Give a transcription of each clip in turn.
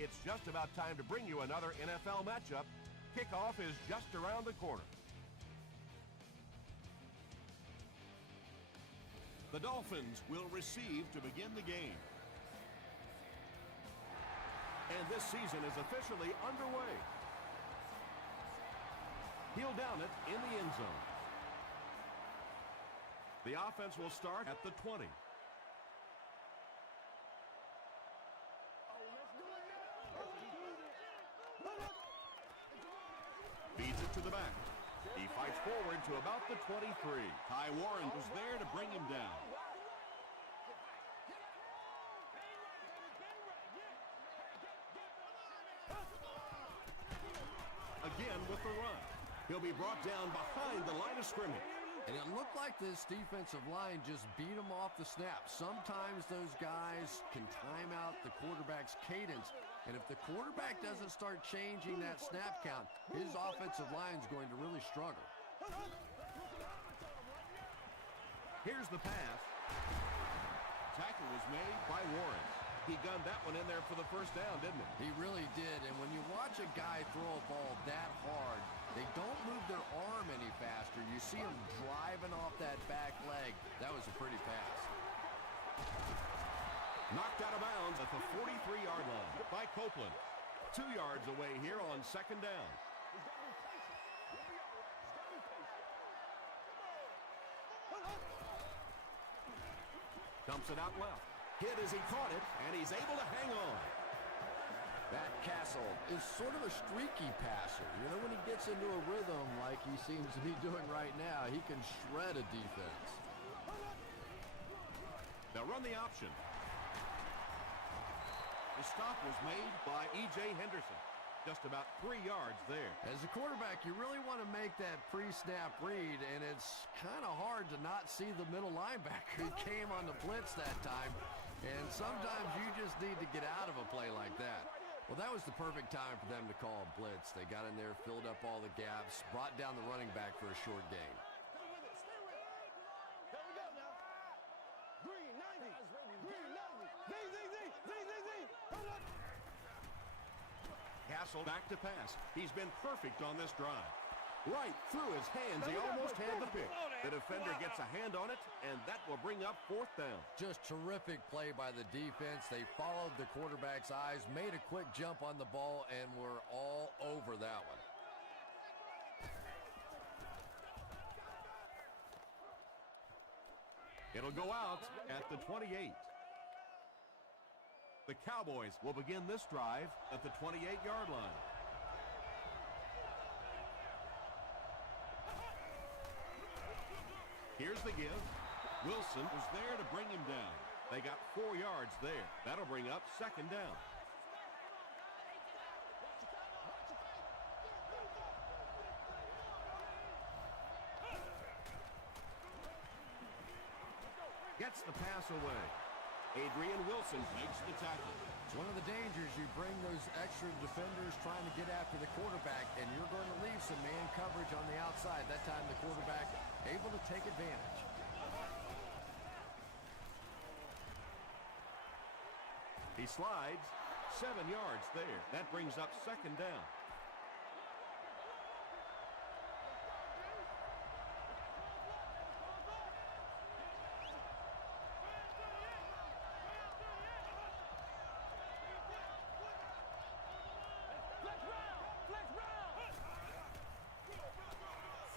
It's just about time to bring you another NFL matchup. Kickoff is just around the corner. The Dolphins will receive to begin the game. And this season is officially underway. He'll down it in the end zone. The offense will start at the 20. Feeds it to the back. He fights forward to about the 23. Ty Warren was there to bring him down. Again with the run. He'll be brought down behind the line of scrimmage. And it looked like this defensive line just beat him off the snap. Sometimes those guys can time out the quarterback's cadence. And if the quarterback doesn't start changing that snap count, his offensive line is going to really struggle. Here's the pass. Tackle was made by Warren. He gunned that one in there for the first down, didn't he? He really did. And when you watch a guy throw a ball that hard, they don't move their arm any faster. You see him driving off that back leg. That was a pretty pass. Knocked out of bounds at the 43-yard line by Copeland. 2 yards away here on second down. Dumps it out left. Hit as he caught it, and he's able to hang on. That Castle is sort of a streaky passer. You know, when he gets into a rhythm like he seems to be doing right now, he can shred a defense. They'll run the option. The stop was made by E.J. Henderson. Just about 3 yards there. As a quarterback, you really want to make that pre-snap read, and it's kind of hard to not see the middle linebacker. He came on the blitz that time, and sometimes you just need to get out of a play like that. Well, that was the perfect time for them to call a blitz. They got in there, filled up all the gaps, brought down the running back for a short gain. Castle back to pass. He's been perfect on this drive. Right through his hands. He almost had the pick. The defender gets a hand on it, and that will bring up fourth down. Just terrific play by the defense. They followed the quarterback's eyes, made a quick jump on the ball, and were all over that one. It'll go out at the 28. The Cowboys will begin this drive at the 28-yard line. Here's the give. Wilson was there to bring him down. They got 4 yards there. That'll bring up second down. Gets the pass away. Adrian Wilson makes the tackle. It's one of the dangers. You bring those extra defenders trying to get after the quarterback, and you're going to leave some man coverage on the outside. That time the quarterback able to take advantage. He slides 7 yards there. That brings up second down.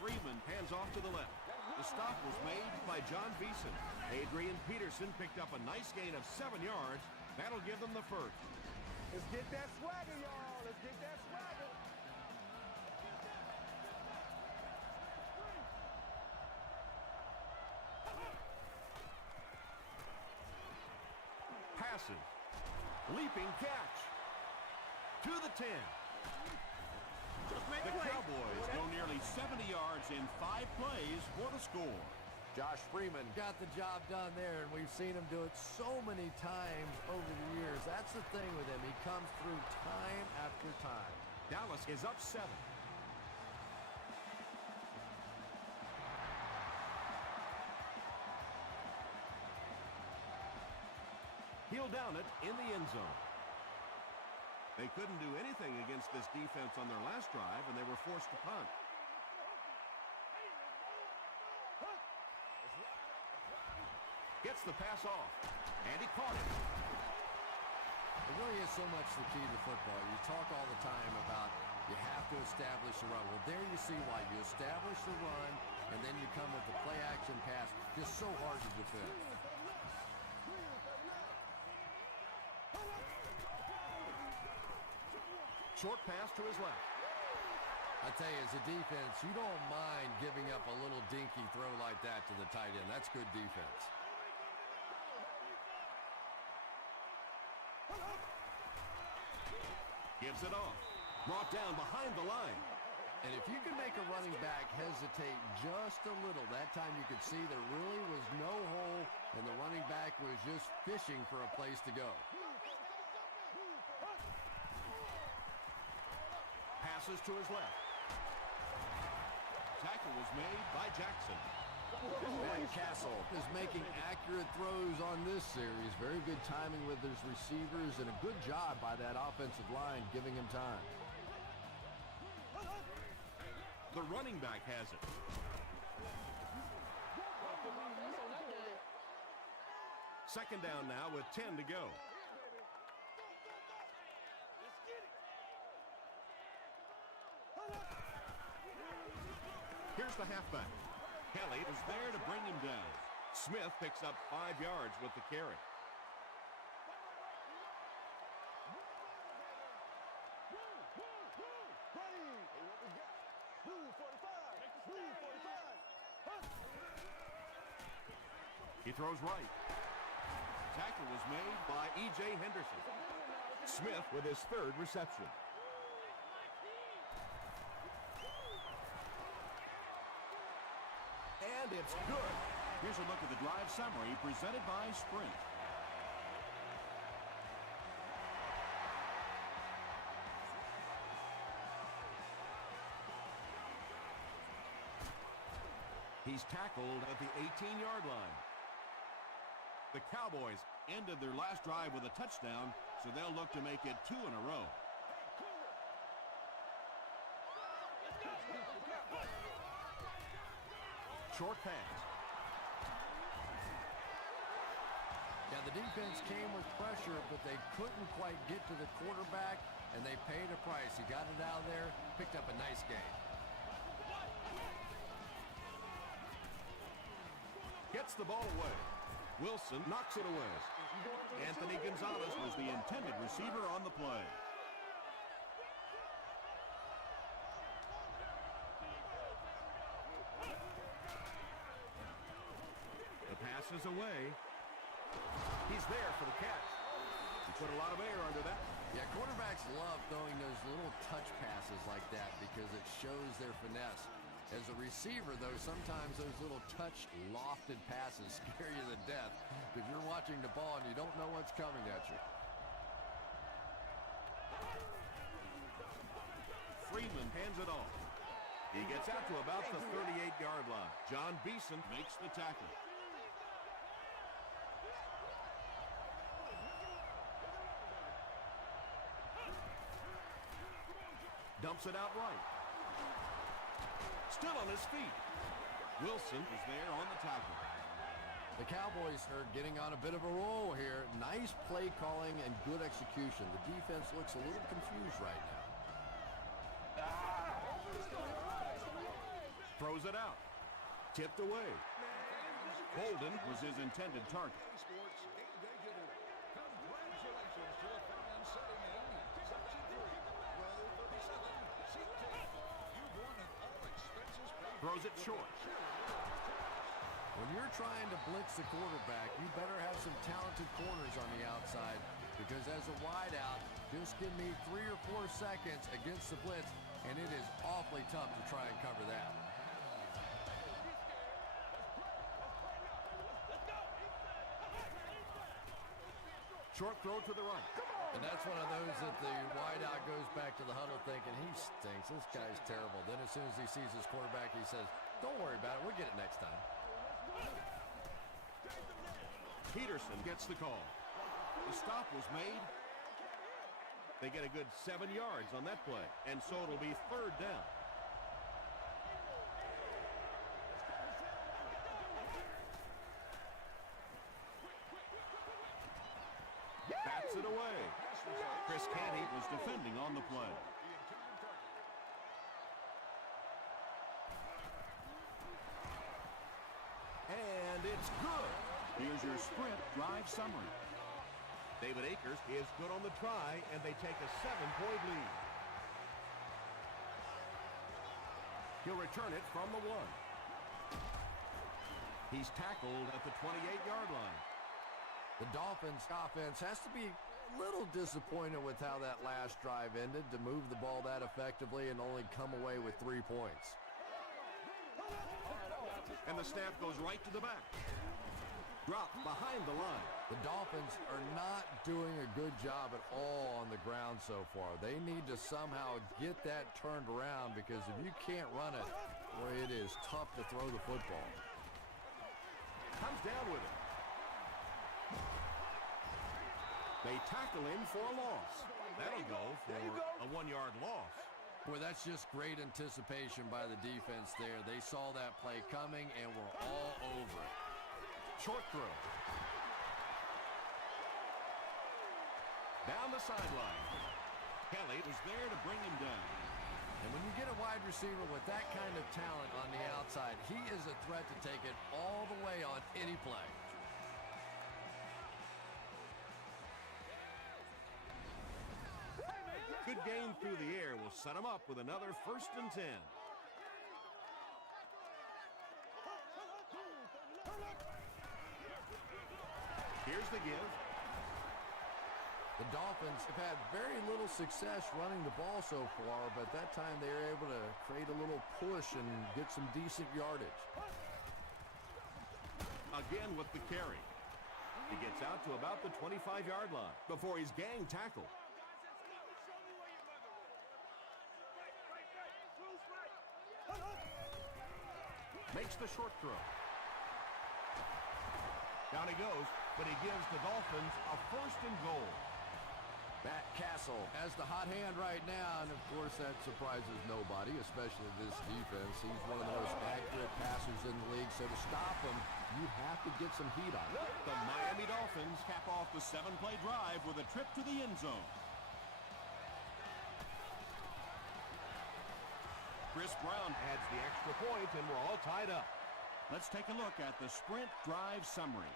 Freeman hands off to the left. The stop was made by John Beeson. Adrian Peterson picked up a nice gain of 7 yards. That'll give them the first. Let's get that swagger, y'all. Let's get that swagger. Passes. Leaping catch. To the 10. The Cowboys go nearly 70 yards in 5 plays for the score. Josh Freeman got the job done there, and we've seen him do it so many times over the years. That's the thing with him. He comes through time after time. Dallas is up 7. He'll down it in the end zone. They couldn't do anything against this defense on their last drive, and they were forced to punt. Gets the pass off, and he caught it. It really is so much the key to football. You talk all the time about you have to establish the run. Well, there you see why. You establish the run, and then you come with the play-action pass. Just so hard to defend. Short pass to his left. I tell you, as a defense, you don't mind giving up a little dinky throw like that to the tight end. That's good defense. Gives it off. Brought down behind the line. And if you can make a running back hesitate just a little, that time you could see there really was no hole, and the running back was just fishing for a place to go. Passes to his left. Tackle was made by Jackson. And Castle is making accurate throws on this series. Very good timing with his receivers, and a good job by that offensive line giving him time. The running back has it. Second down now with 10 to go. Here's the halfback. Kelly is there to bring him down. Smith picks up 5 yards with the carry. He throws right. Tackle was made by E.J. Henderson. Smith with his 3rd reception. And it's good. Here's a look at the drive summary presented by Sprint. He's tackled at the 18-yard line. The Cowboys ended their last drive with a touchdown, so they'll look to make it 2 in a row. Short pass. Yeah, the defense came with pressure, but they couldn't quite get to the quarterback, and they paid a price. He got it out of there, picked up a nice game. Gets the ball away. Wilson knocks it away. Anthony Gonzalez was the intended receiver on the play. The pass is away. He's there for the catch. He put a lot of air under that. Yeah, quarterbacks love throwing those little touch passes like that because it shows their finesse. As a receiver, though, sometimes those little touch lofted passes scare you to death if you're watching the ball and you don't know what's coming at you. Freeman hands it off. He gets out to about the 38-yard line. John Beeson makes the tackle. Dumps it out right. Still on his feet. Wilson is there on the tackle. The Cowboys are getting on a bit of a roll here. Nice play calling and good execution. The defense looks a little confused right now. Throws it out. Tipped away. Holden was his intended target. Throws it short. When you're trying to blitz the quarterback, you better have some talented corners on the outside, because as a wideout, just give me 3 or 4 seconds against the blitz, and it is awfully tough to try and cover that. Short throw to the right. And that's one of those that the wideout goes back to the huddle thinking, he stinks, this guy's terrible. Then as soon as he sees his quarterback, he says, don't worry about it, we'll get it next time. Peterson gets the call. The stop was made. They get a good 7 yards on that play, and so it'll be 3rd down. Bats it away. Chris Canty was defending on the play. And it's good. Here's your sprint drive summary. David Akers is good on the try, and they take a 7-point lead. He'll return it from the 1. He's tackled at the 28-yard line. The Dolphins offense has to be a little disappointed with how that last drive ended to move the ball that effectively and only come away with 3 points. And the snap goes right to the back. Dropped behind the line. The Dolphins are not doing a good job at all on the ground so far. They need to somehow get that turned around, because if you can't run it, boy, it is tough to throw the football. Comes down with it. They tackle him for a loss. That'll go for a 1-yard loss. Boy, that's just great anticipation by the defense there. They saw that play coming and were all over it. Short throw. Down the sideline. Kelly was there to bring him down. And when you get a wide receiver with that kind of talent on the outside, he is a threat to take it all the way on any play. Good gain through the air will set him up with another 1st and 10. Here's the give. The Dolphins have had very little success running the ball so far, but that time they were able to create a little push and get some decent yardage. Again with the carry. He gets out to about the 25-yard line before he's gang tackled. Makes the short throw. Down he goes, but he gives the Dolphins a 1st and goal. Matt Castle has the hot hand right now, and of course that surprises nobody, especially this defense. He's one of the most accurate passers in the league, so to stop him, you have to get some heat on him. The Miami Dolphins cap off the 7-play drive with a trip to the end zone. Chris Brown Adds the extra point, and we're all tied up. Let's take a look at the sprint drive summary.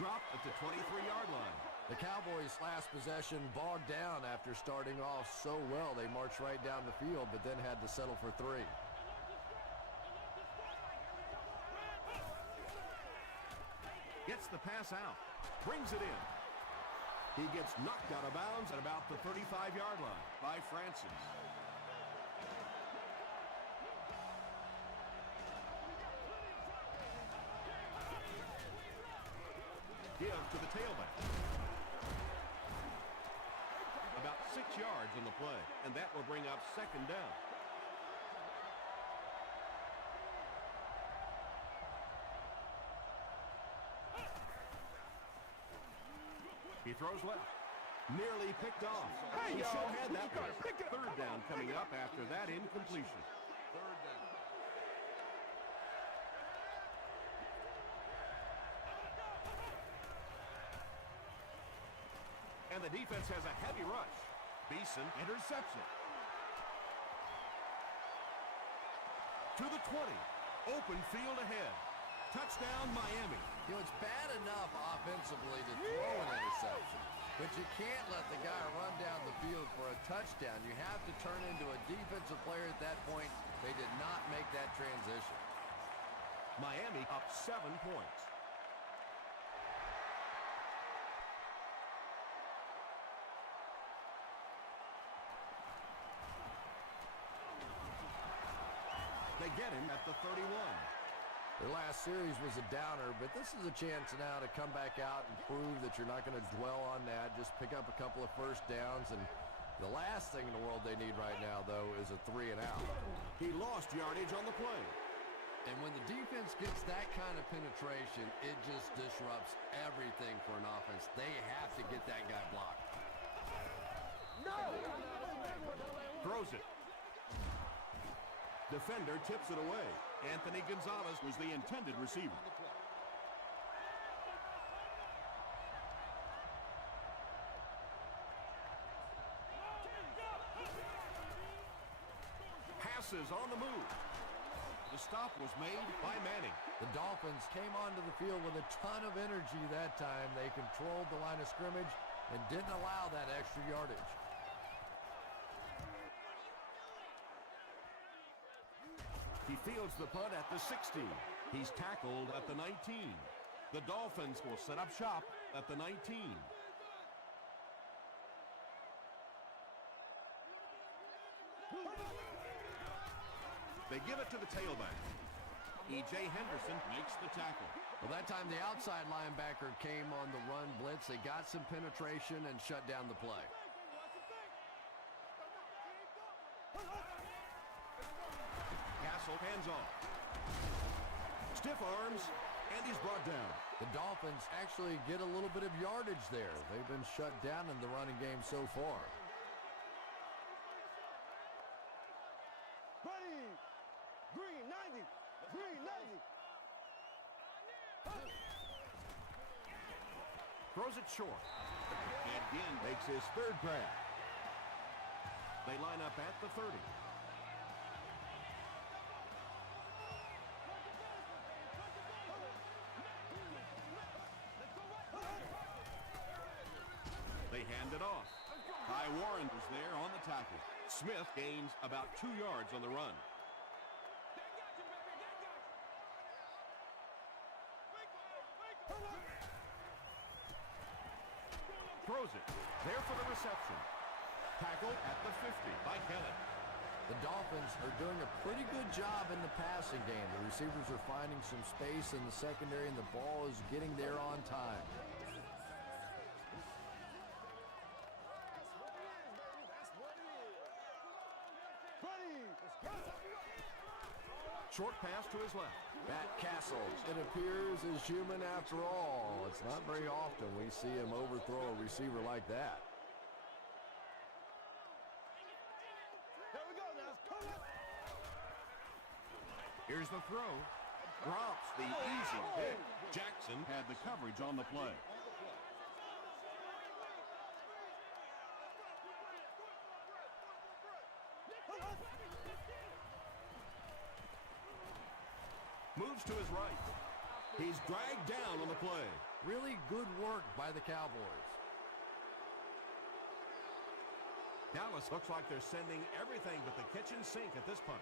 Dropped at the 23-yard line. The Cowboys' last possession bogged down after starting off so well. They marched right down the field, but then had to settle for 3. Gets the pass out. Brings it in. He gets knocked out of bounds at about the 35-yard line by Francis. Give to the tailback. About 6 yards on the play, and that will bring up 2nd down. He throws left. Nearly picked off. He sure had that one. 3rd down coming up after that incompletion. 3rd down. And the defense has a heavy rush. Beeson intercepts it. To the 20. Open field ahead. Touchdown, Miami. You know, it's bad enough offensively to throw an interception, but you can't let the guy run down the field for a touchdown. You have to turn into a defensive player at that point. They did not make that transition. Miami up 7 points. They get him at the 31. Their last series was a downer, but this is a chance now to come back out and prove that you're not going to dwell on that. Just pick up a couple of 1st downs, and the last thing in the world they need right now, though, is a 3 and out. He lost yardage on the play. And when the defense gets that kind of penetration, it just disrupts everything for an offense. They have to get that guy blocked. No! Throws it. Defender tips it away. Anthony Gonzalez was the intended receiver. Passes on the move. The stop was made by Manning. The Dolphins came onto the field with a ton of energy that time. They controlled the line of scrimmage and didn't allow that extra yardage. He fields the punt at the 16. He's tackled at the 19. The Dolphins will set up shop at the 19. They give it to the tailback. E.J. Henderson makes the tackle. Well, that time the outside linebacker came on the run blitz. They got some penetration and shut down the play. Castle hands off. Stiff arms, and he's brought down. The Dolphins actually get a little bit of yardage there. They've been shut down in the running game so far. Ready! Green 90! Green 90! Throws it short. And again makes his third grab. They line up at the 30. They hand it off. Ty Warren was there on the tackle. Smith gains about 2 yards on the run. Throws it. There for the reception. Tackle at the 50 by Kenneth. The Dolphins are doing a pretty good job in the passing game. The receivers are finding some space in the secondary, and the ball is getting there on time. Short pass to his left. Matt Castle, it appears, is human after all. It's not very often we see him overthrow a receiver like that. Here we go now. Come on. Here's the throw. Drops the easy pick. Jackson had the coverage on the play. Moves to his right. He's dragged down on the play. Really good work by the Cowboys. Dallas looks like they're sending everything but the kitchen sink at this punt.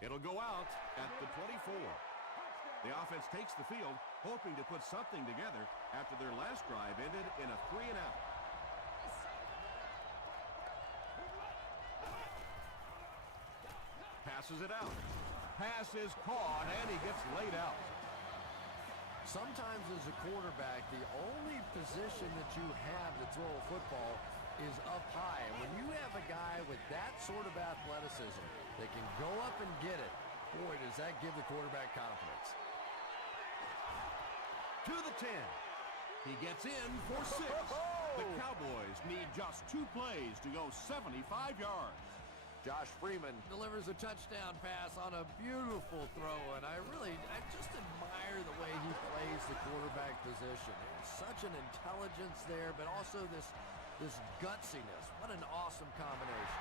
It'll go out at the 24. The offense takes the field, hoping to put something together after their last drive ended in a 3-and-out. Passes it out. Pass is caught, and he gets laid out. Sometimes as a quarterback, the only position that you have to throw a football is up high. And when you have a guy with that sort of athleticism that can go up and get it, boy, does that give the quarterback confidence. To the 10. He gets in for 6. The Cowboys need just 2 plays to go 75 yards. Josh Freeman delivers a touchdown pass on a beautiful throw, and I just admire the way he plays the quarterback position. There's such an intelligence there, but also this gutsiness. What an awesome combination.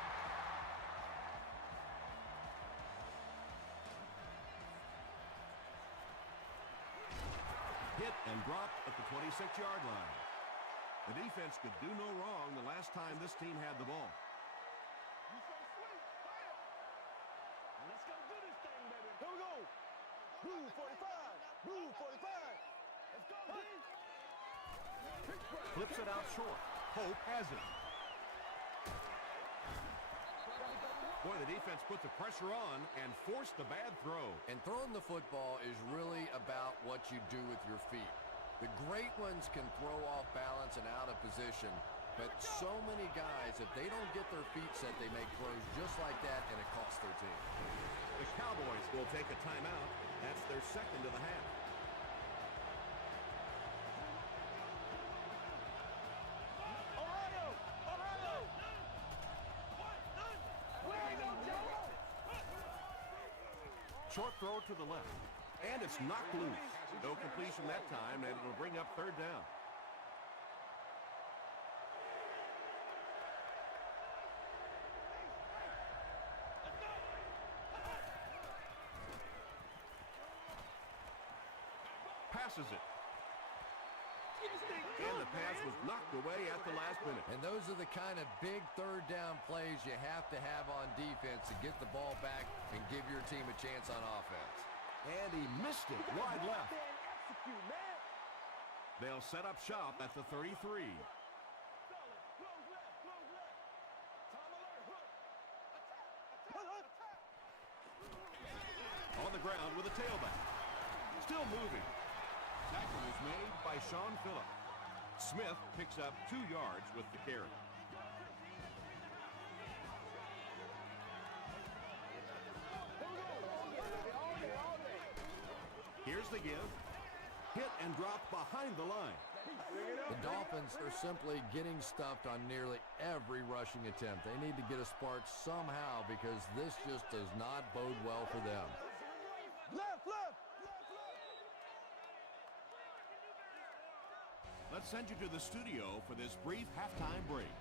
Hit and dropped at the 26-yard line. The defense could do no wrong the last time this team had the ball. Blue 45. Blue 45. Let's go, D. Flips it out short. Hope has it. Boy, the defense put the pressure on and forced the bad throw. And throwing the football is really about what you do with your feet. The great ones can throw off balance and out of position, but so many guys, if they don't get their feet set, they make throws just like that, and it costs their team. The Cowboys will take a timeout. That's their second of the half. Short throw to the left. And it's knocked loose. No completion that time, and it'll bring up third down. Passes it. And the pass was knocked away at the last minute. And those are the kind of big third down plays you have to have on defense to get the ball back and give your team a chance on offense. And he missed it wide left. Execute, man. They'll set up shop at the 33. Close left. Time alert. Hook. Attack. On the ground with a tailback. Still moving. Tackle is made by Sean Phillip. Smith picks up 2 yards with the carry. Here's the give. Hit and drop behind the line. The Dolphins are simply getting stuffed on nearly every rushing attempt. They need to get a spark somehow because this just does not bode well for them. Left. Let's send you to the studio for this brief halftime break.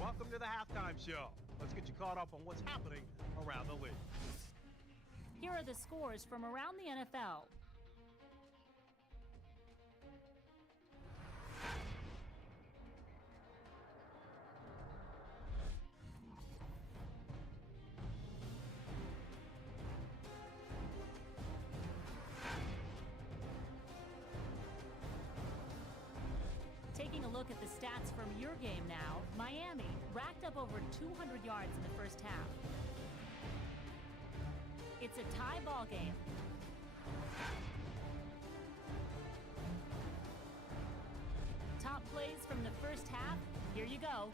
Welcome to the halftime show. Let's get you caught up on what's happening around the league. Here are the scores from around the NFL. Taking a look at the stats from your game now, Miami racked up over 200 yards in the first half. It's a tie ball game. Top plays from the first half, here you go.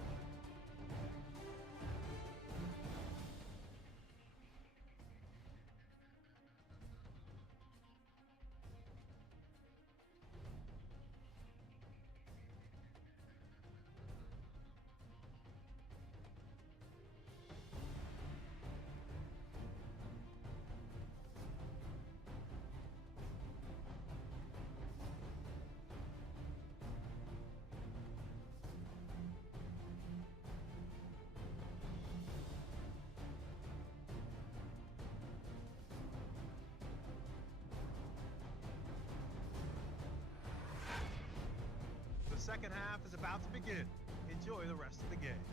The second half is about to begin. Enjoy the rest of the game.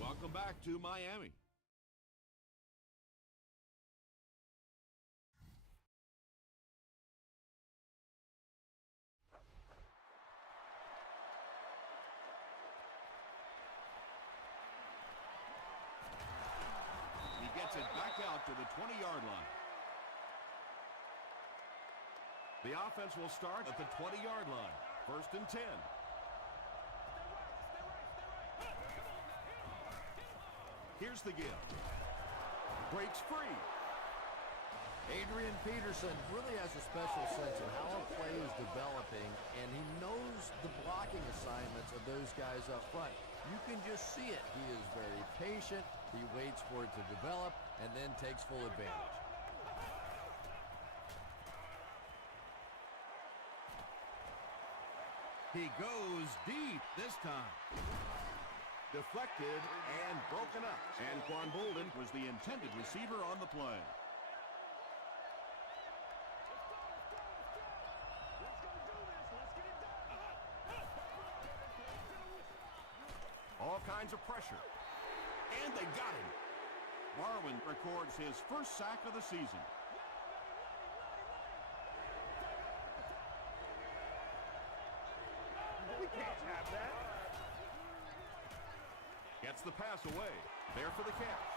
Welcome back to Miami. He gets it back out to the 20-yard line. The offense will start at the 20-yard line. First and 10. Here's the give. Breaks free. Adrian Peterson really has a special sense of how a play is developing, and he knows the blocking assignments of those guys up front. You can just see it. He is very patient. He waits for it to develop and then takes full advantage. He goes deep this time. Deflected and broken up. And Quan Bolden was the intended receiver on the play. all kinds of pressure. And they got him. Barwin records his first sack of the season. We can't have that. Gets the pass away. There for the catch.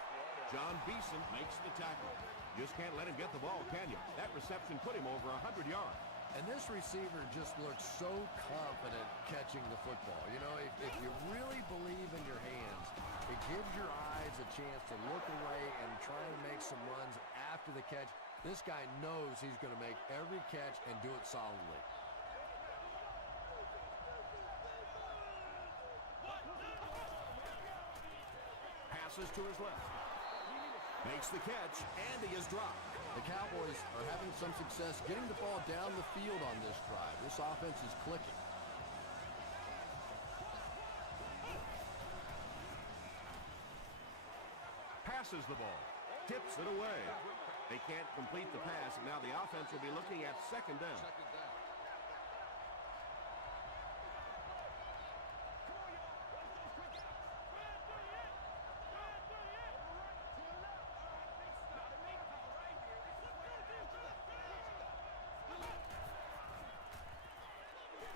John Beeson makes the tackle. Just can't let him get the ball, can you? That reception put him over 100 yards. And this receiver just looks so confident catching the football. You know, if you really believe in your hands, it gives your eyes a chance to look away and try to make some runs after the catch. This guy knows he's going to make every catch and do it solidly. Passes to his left. Makes the catch, and he is dropped. The Cowboys are having some success getting the ball down the field on this drive. This offense is clicking. Passes the ball. Tips it away. They can't complete the pass, and now the offense will be looking at second down.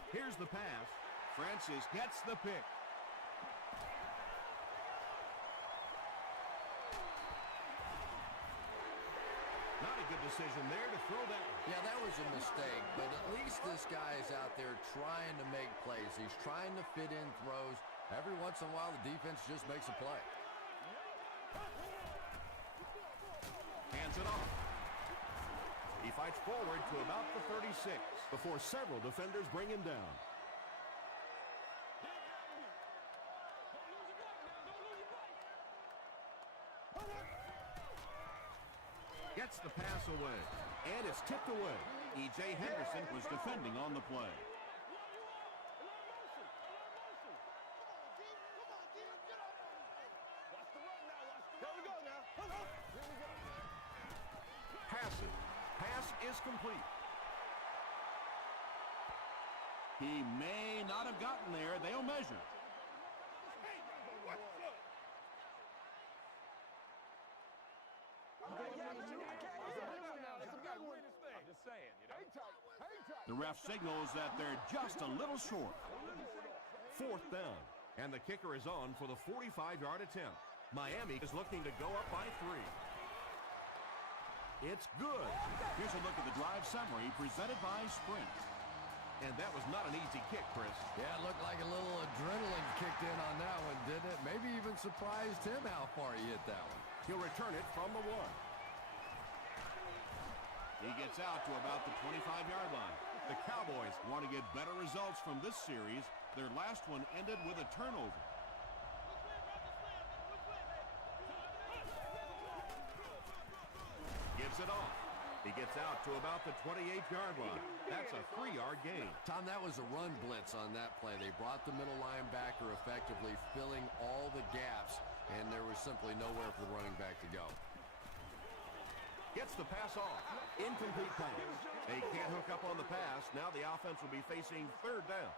Here's the pass. Francis gets the pick. Not a good decision there to throw that. Yeah, that was a mistake, but at least this guy is out there trying to make plays. He's trying to fit in throws. Every once in a while, the defense just makes a play. Hands it off. He fights forward to about the 36 before several defenders bring him down. Gets the pass away, and it's tipped away. E.J. Henderson was defending on the play. Passes. Pass is complete. He may not have gotten there. They'll measure. The ref signals that they're just a little short. Fourth down, and the kicker is on for the 45-yard attempt. Miami is looking to go up by 3. It's good. Here's a look at the drive summary presented by Sprint. And that was not an easy kick, Chris. Yeah, it looked like a little adrenaline kicked in on that one, didn't it? Maybe even surprised him how far he hit that one. He'll return it from the 1. He gets out to about the 25-yard line. The Cowboys want to get better results from this series. Their last one ended with a turnover. Gives it off. He gets out to about the 28-yard line. That's a 3-yard gain. Tom, that was a run blitz on that play. They brought the middle linebacker effectively filling all the gaps, and there was simply nowhere for the running back to go. Gets the pass off. Incomplete pass. They can't hook up on the pass. Now the offense will be facing third down.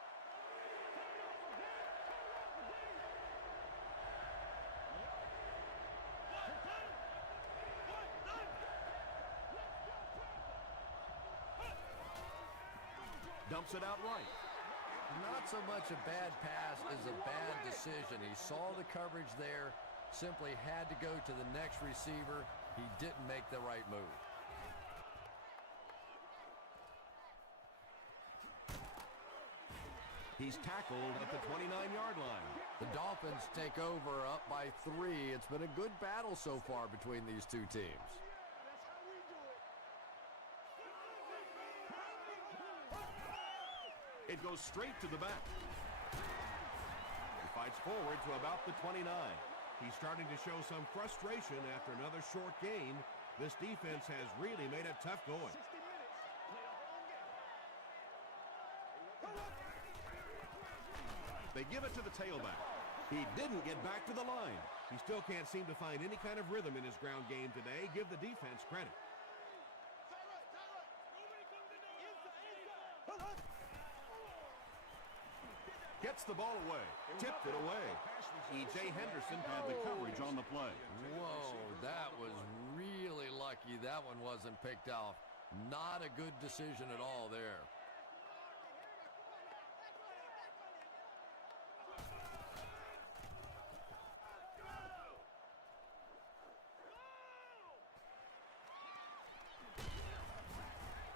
Dumps it out right. Not so much a bad pass as a bad decision. He saw the coverage there, simply had to go to the next receiver. He didn't make the right move. He's tackled at the 29-yard line. The Dolphins take over up by 3. It's been a good battle so far between these two teams. It goes straight to the back. He fights forward to about the 29. He's starting to show some frustration after another short gain. This defense has really made it tough going. They give it to the tailback. He didn't get back to the line. He still can't seem to find any kind of rhythm in his ground game today. Give the defense credit. Gets the ball away. Tipped it away. E.J. Henderson had the coverage on the play. Whoa, that was really lucky that one wasn't picked off. Not a good decision at all there.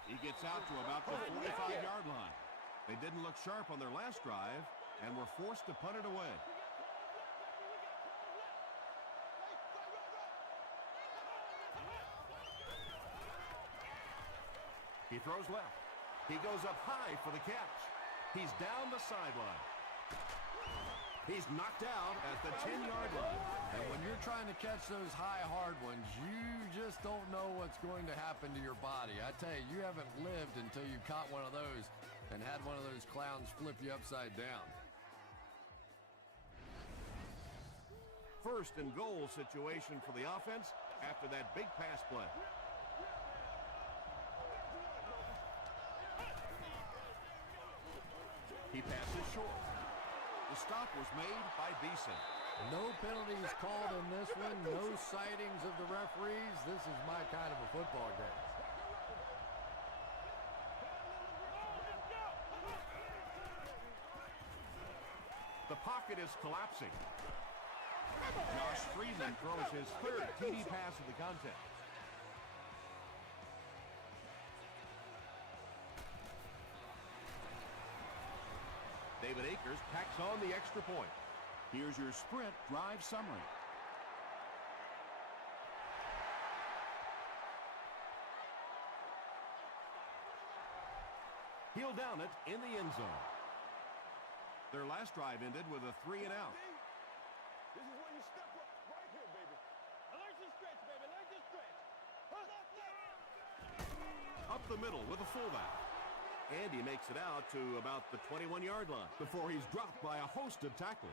He gets out to about the 45-yard line. They didn't look sharp on their last drive and were forced to punt it away. He throws left. He goes up high for the catch. He's down the sideline. He's knocked out at the 10-yard line. And when you're trying to catch those high, hard ones, you just don't know what's going to happen to your body. I tell you, you haven't lived until you caught one of those and had one of those clowns flip you upside down. First and goal situation for the offense after that big pass play. He passes short. The stop was made by Beeson. No penalties called in this one. No sightings of the referees. This is my kind of a football game. The pocket is collapsing. Josh Freeman throws his third TD pass of the contest. David Akers tacks on the extra point. Here's your sprint drive summary. He'll down it in the end zone. Their last drive ended with a 3-and-out. This is where you step up right here, baby. Learn to stretch, baby. Learn to stretch. Up the middle with a fullback. And he makes it out to about the 21-yard line before he's dropped by a host of tacklers.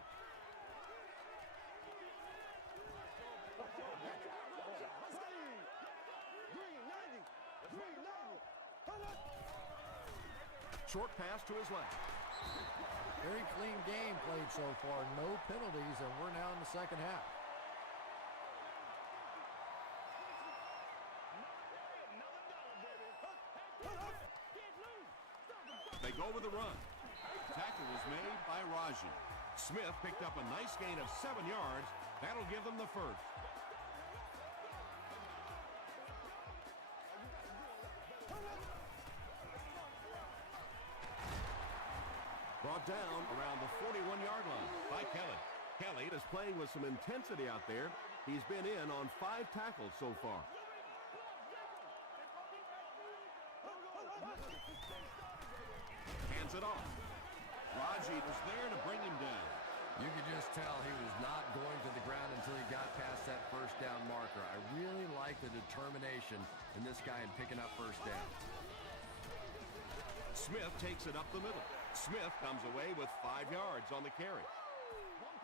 Short pass to his left. Very clean game played so far. No penalties, and we're now in the second half. They go with the run. Tackle was made by Raji. Smith picked up a nice gain of 7 yards. That'll give them the first. Brought down around the 41-yard line by Kelly. Kelly is playing with some intensity out there. He's been in on 5 tackles so far. Hands it off. Raji was there to bring him down. You could just tell he was not going to the ground until he got past that first down marker. I really like the determination in this guy in picking up first down. Smith takes it up the middle. Smith comes away with 5 yards on the carry.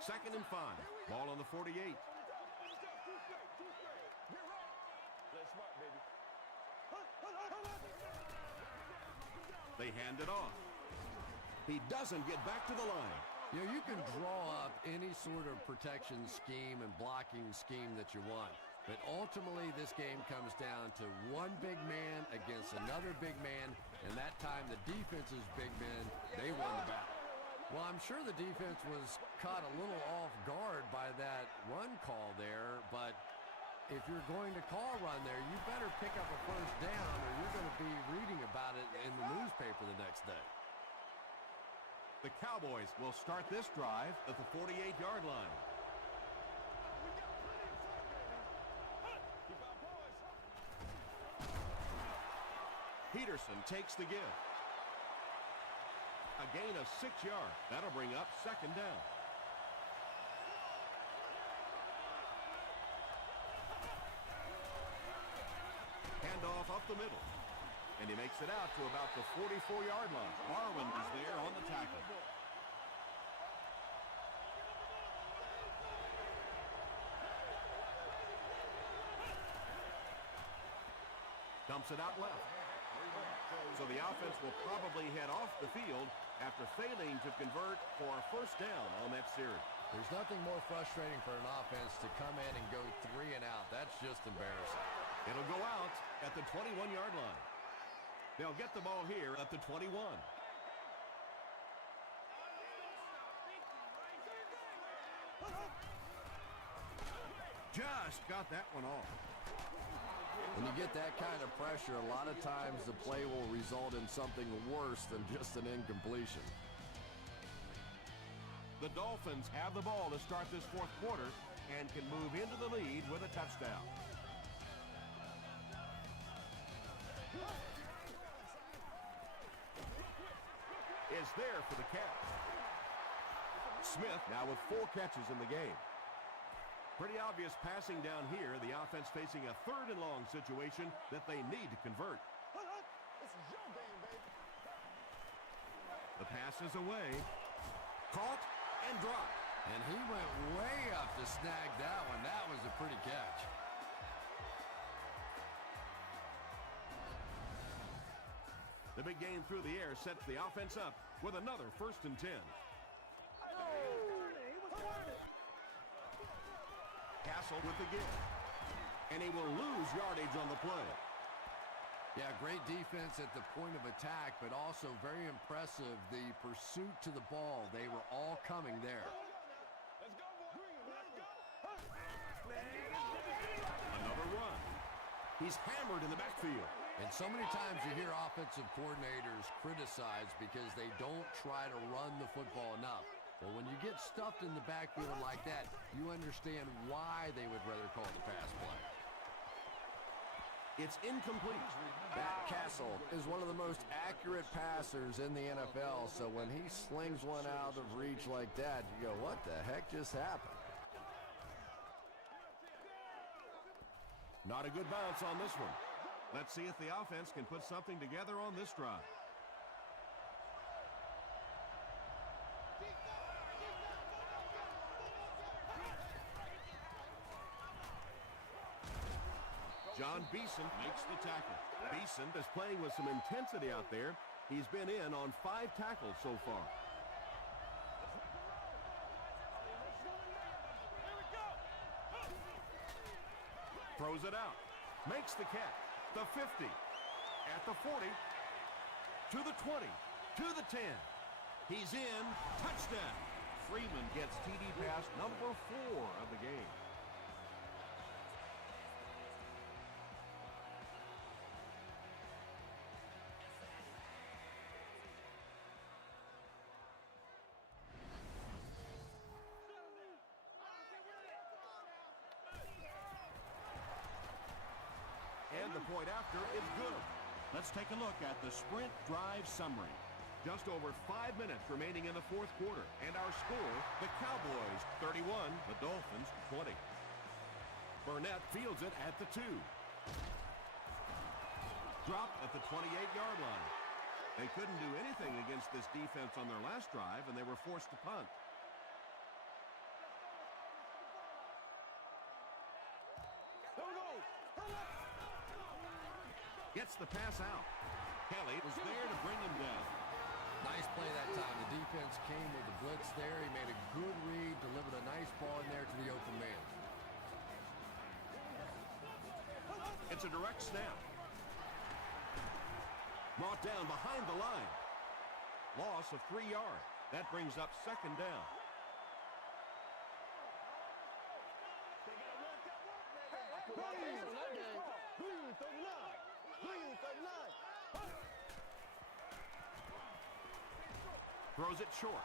2nd and 5. Ball on the 48. They hand it off. He doesn't get back to the line. You know, you can draw up any sort of protection scheme and blocking scheme that you want. But ultimately, this game comes down to one big man against another big man. And that time, the defense's big men, they won the battle. Well, I'm sure the defense was caught a little off guard by that run call there. But if you're going to call a run there, you better pick up a first down or you're going to be reading about it in the newspaper the next day. The Cowboys will start this drive at the 48-yard line. Peterson takes the give. A gain of 6 yards. That'll bring up 2nd down. Handoff up the middle. And he makes it out to about the 44-yard line. Marwin is there on the tackle. Dumps it out left. So the offense will probably head off the field after failing to convert for a first down on that series. There's nothing more frustrating for an offense to come in and go 3 and out. That's just embarrassing. It'll go out at the 21-yard line. They'll get the ball here at the 21. Just got that one off. When you get that kind of pressure, a lot of times the play will result in something worse than just an incompletion. The Dolphins have the ball to start this fourth quarter and can move into the lead with a touchdown. Is there for the catch. Smith now with 4 catches in the game. Pretty obvious passing down here. The offense facing a 3rd and long situation that they need to convert. This is your game, baby. The pass is away. Caught and dropped. And he went way up to snag that one. That was a pretty catch. The big game through the air sets the offense up with another 1st and 10. Castle with the give. And he will lose yardage on the play. Yeah, great defense at the point of attack, but also very impressive, the pursuit to the ball. They were all coming there. Let's go, boy. Let's go. Another run. He's hammered in the backfield. And so many times you hear offensive coordinators criticized because they don't try to run the football enough. Well, when you get stuffed in the backfield like that, you understand why they would rather call the pass play. It's incomplete. Matt Castle is one of the most accurate passers in the NFL, so when he slings one out of reach like that, you go, what the heck just happened? Not a good bounce on this one. Let's see if the offense can put something together on this drive. John Beeson makes the tackle. Beeson is playing with some intensity out there. He's been in on 5 tackles so far. Throws it out. Makes the catch. The 50. At the 40. To the 20. To the 10. He's in. Touchdown. Freeman gets TD pass number 4 of the game. And the point after is good. Let's take a look at the sprint drive summary. Just over 5 minutes remaining in the fourth quarter. And our score, the Cowboys 31, the Dolphins 20. Burnett fields it at the 2. Dropped at the 28-yard line. They couldn't do anything against this defense on their last drive, and they were forced to punt. Gets the pass out. Kelly was there to bring him down. Nice play that time. The defense came with the blitz there. He made a good read, delivered a nice ball in there to the open man. It's a direct snap. Brought down behind the line. Loss of 3 yards. That brings up 2nd down. Throws it short,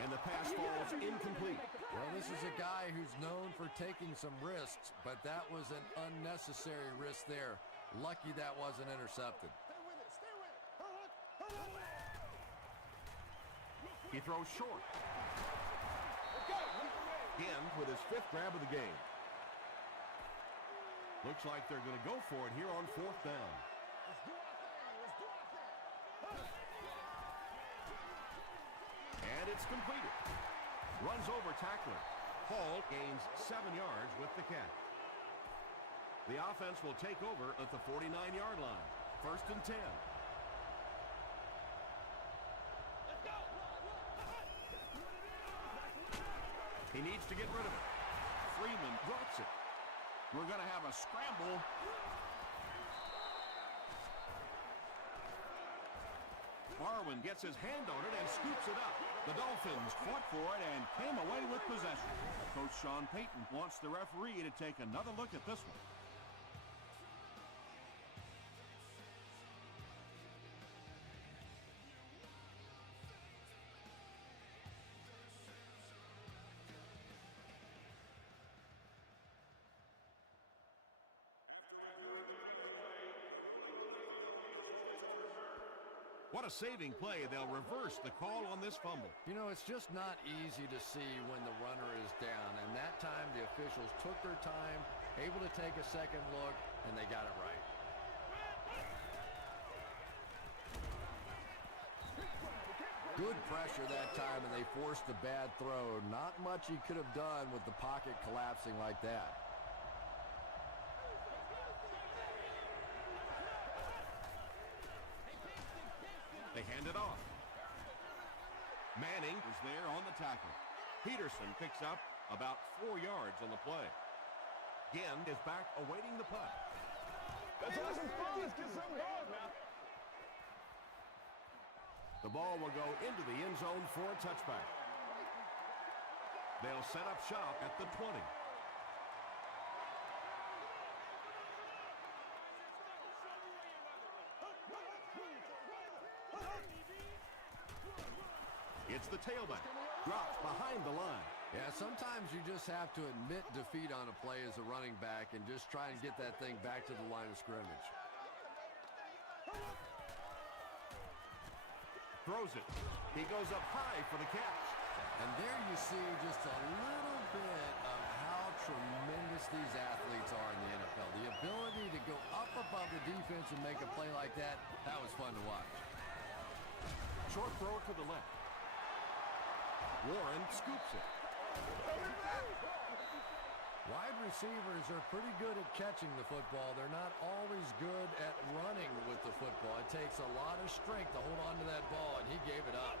and the pass falls incomplete. Well, this is a guy who's known for taking some risks, but that was an unnecessary risk there. Lucky that wasn't intercepted. He throws short. Again with his 5th grab of the game. Looks like they're going to go for it here on 4th down. And it's completed. Runs over tackler. Hall gains 7 yards with the catch. The offense will take over at the 49-yard line. 1st and 10. He needs to get rid of it. Freeman drops it. We're going to have a scramble. Barwin gets his hand on it and scoops it up. The Dolphins fought for it and came away with possession. Coach Sean Payton wants the referee to take another look at this one. What a saving play. They'll reverse the call on this fumble. You know, it's just not easy to see when the runner is down, and that time the officials took their time, able to take a second look, and they got it right. Good pressure that time, and they forced the bad throw. Not much he could have done with the pocket collapsing like that. They hand it off. Manning is there on the tackle. Peterson picks up about 4 yards on the play. Ginn is back awaiting the punt. Let's get some balls, man. The ball will go into the end zone for a touchback. They'll set up shop at the 20. It's the tailback. Drops behind the line. Yeah, sometimes you just have to admit defeat on a play as a running back and just try and get that thing back to the line of scrimmage. Throws it. He goes up high for the catch. And there you see just a little bit of how tremendous these athletes are in the NFL. The ability to go up above the defense and make a play like that, that was fun to watch. Short throw to the left. Warren scoops it. Wide receivers are pretty good at catching the football. They're not always good at running with the football. It takes a lot of strength to hold on to that ball, and he gave it up.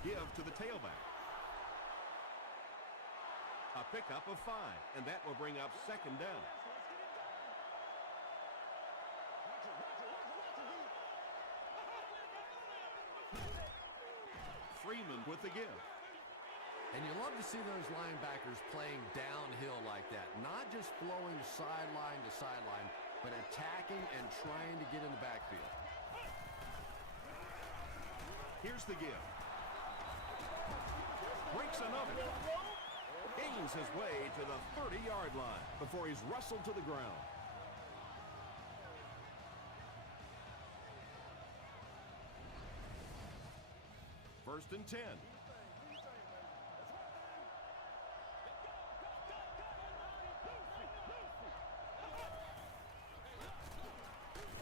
Give to the tailback. A pickup of 5, and that will bring up second down. Freeman with the give. And you love to see those linebackers playing downhill like that. Not just flowing sideline to sideline, but attacking and trying to get in the backfield. Here's the give. Breaks another. Gains his way to the 30-yard line before he's wrestled to the ground. First and 10.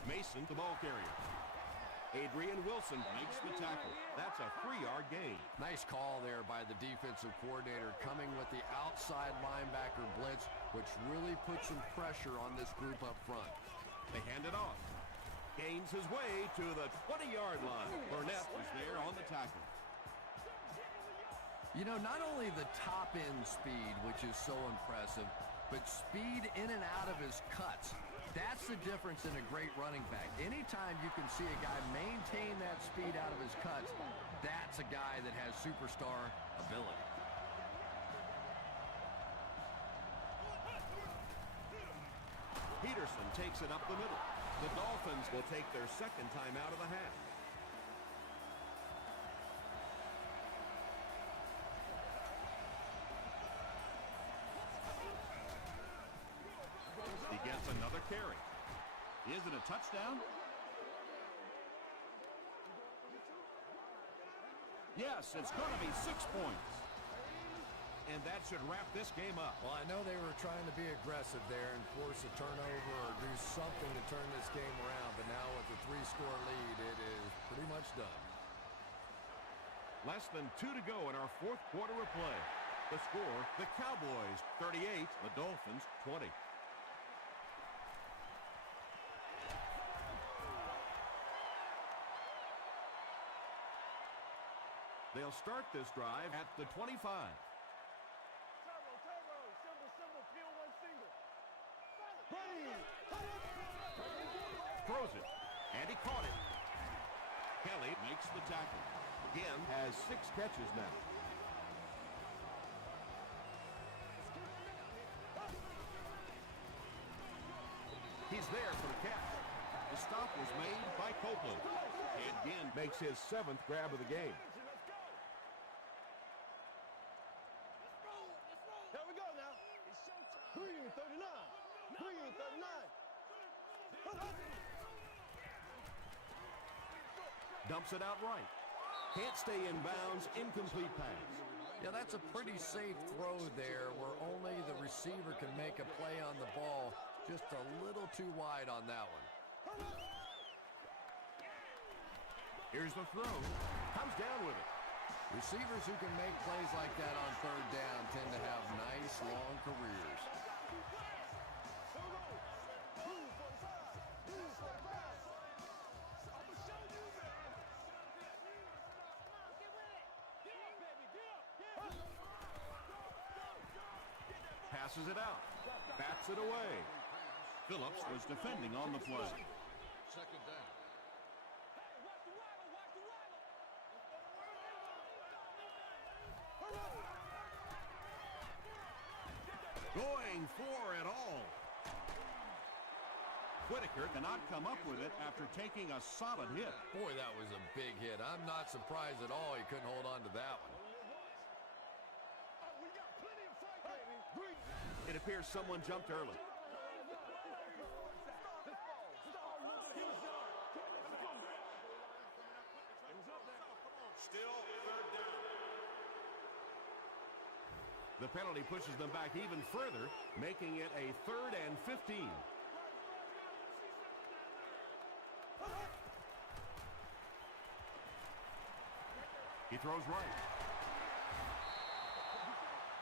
Mason, the ball carrier. Adrian Wilson makes the tackle. That's a 3-yard gain. Nice call there by the defensive coordinator, coming with the outside linebacker blitz, which really puts some pressure on this group up front. They hand it off. Gains his way to the 20-yard line. Burnett is there on the tackle. You know, not only the top-end speed, which is so impressive, but speed in and out of his cuts. That's the difference in a great running back. Anytime you can see a guy maintain that speed out of his cuts, that's a guy that has superstar ability. Peterson takes it up the middle. The Dolphins will take their second time out of the half. He gets another carry. Is it a touchdown? Yes, it's going to be 6 points. And that should wrap this game up. Well, I know they were trying to be aggressive there and force a turnover or do something to turn this game around, but now with the 3-score lead, it is pretty much done. Less than 2 to go in our fourth quarter of play. The score, the Cowboys 38, the Dolphins 20. They'll start this drive at the 25. Turbo, symbol, peel one single. Throws it, and he caught it. Kelly makes the tackle. Ginn has 6 catches now. He's there for the catch. The stop was made by Copeland. And Ginn makes his 7th grab of the game. Here we go now. It's showtime. Green 39. Green 39. Dumps it out right. Can't stay in bounds. Incomplete pass. Yeah, that's a pretty safe throw there where only the receiver can make a play on the ball. Just a little too wide on that one. Here's the throw. Comes down with it. Receivers who can make plays like that on 3rd down tend to have nice, long careers. Passes it out. Bats it away. Phillips was defending on the play. 2nd down. Going for it all. Whitaker cannot come up with it after taking a solid hit. Boy, that was a big hit. I'm not surprised at all he couldn't hold on to that one. It appears someone jumped early. Still 3rd down. The penalty pushes them back even further, making it a 3rd and 15. He throws right.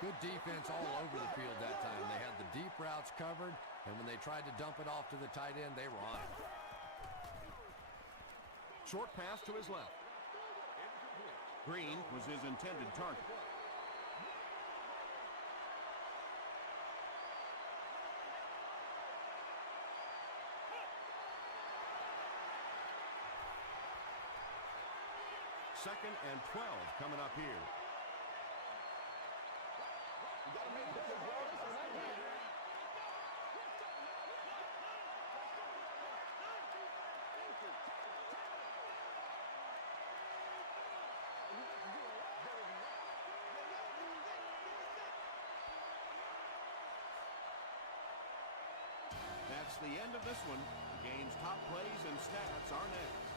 Good defense all over the field that time. They had the deep routes covered, and when they tried to dump it off to the tight end, they were on it. Short pass to his left. Green was his intended target. Second and 12 coming up here. That's the end of this one. The game's top plays and stats are next.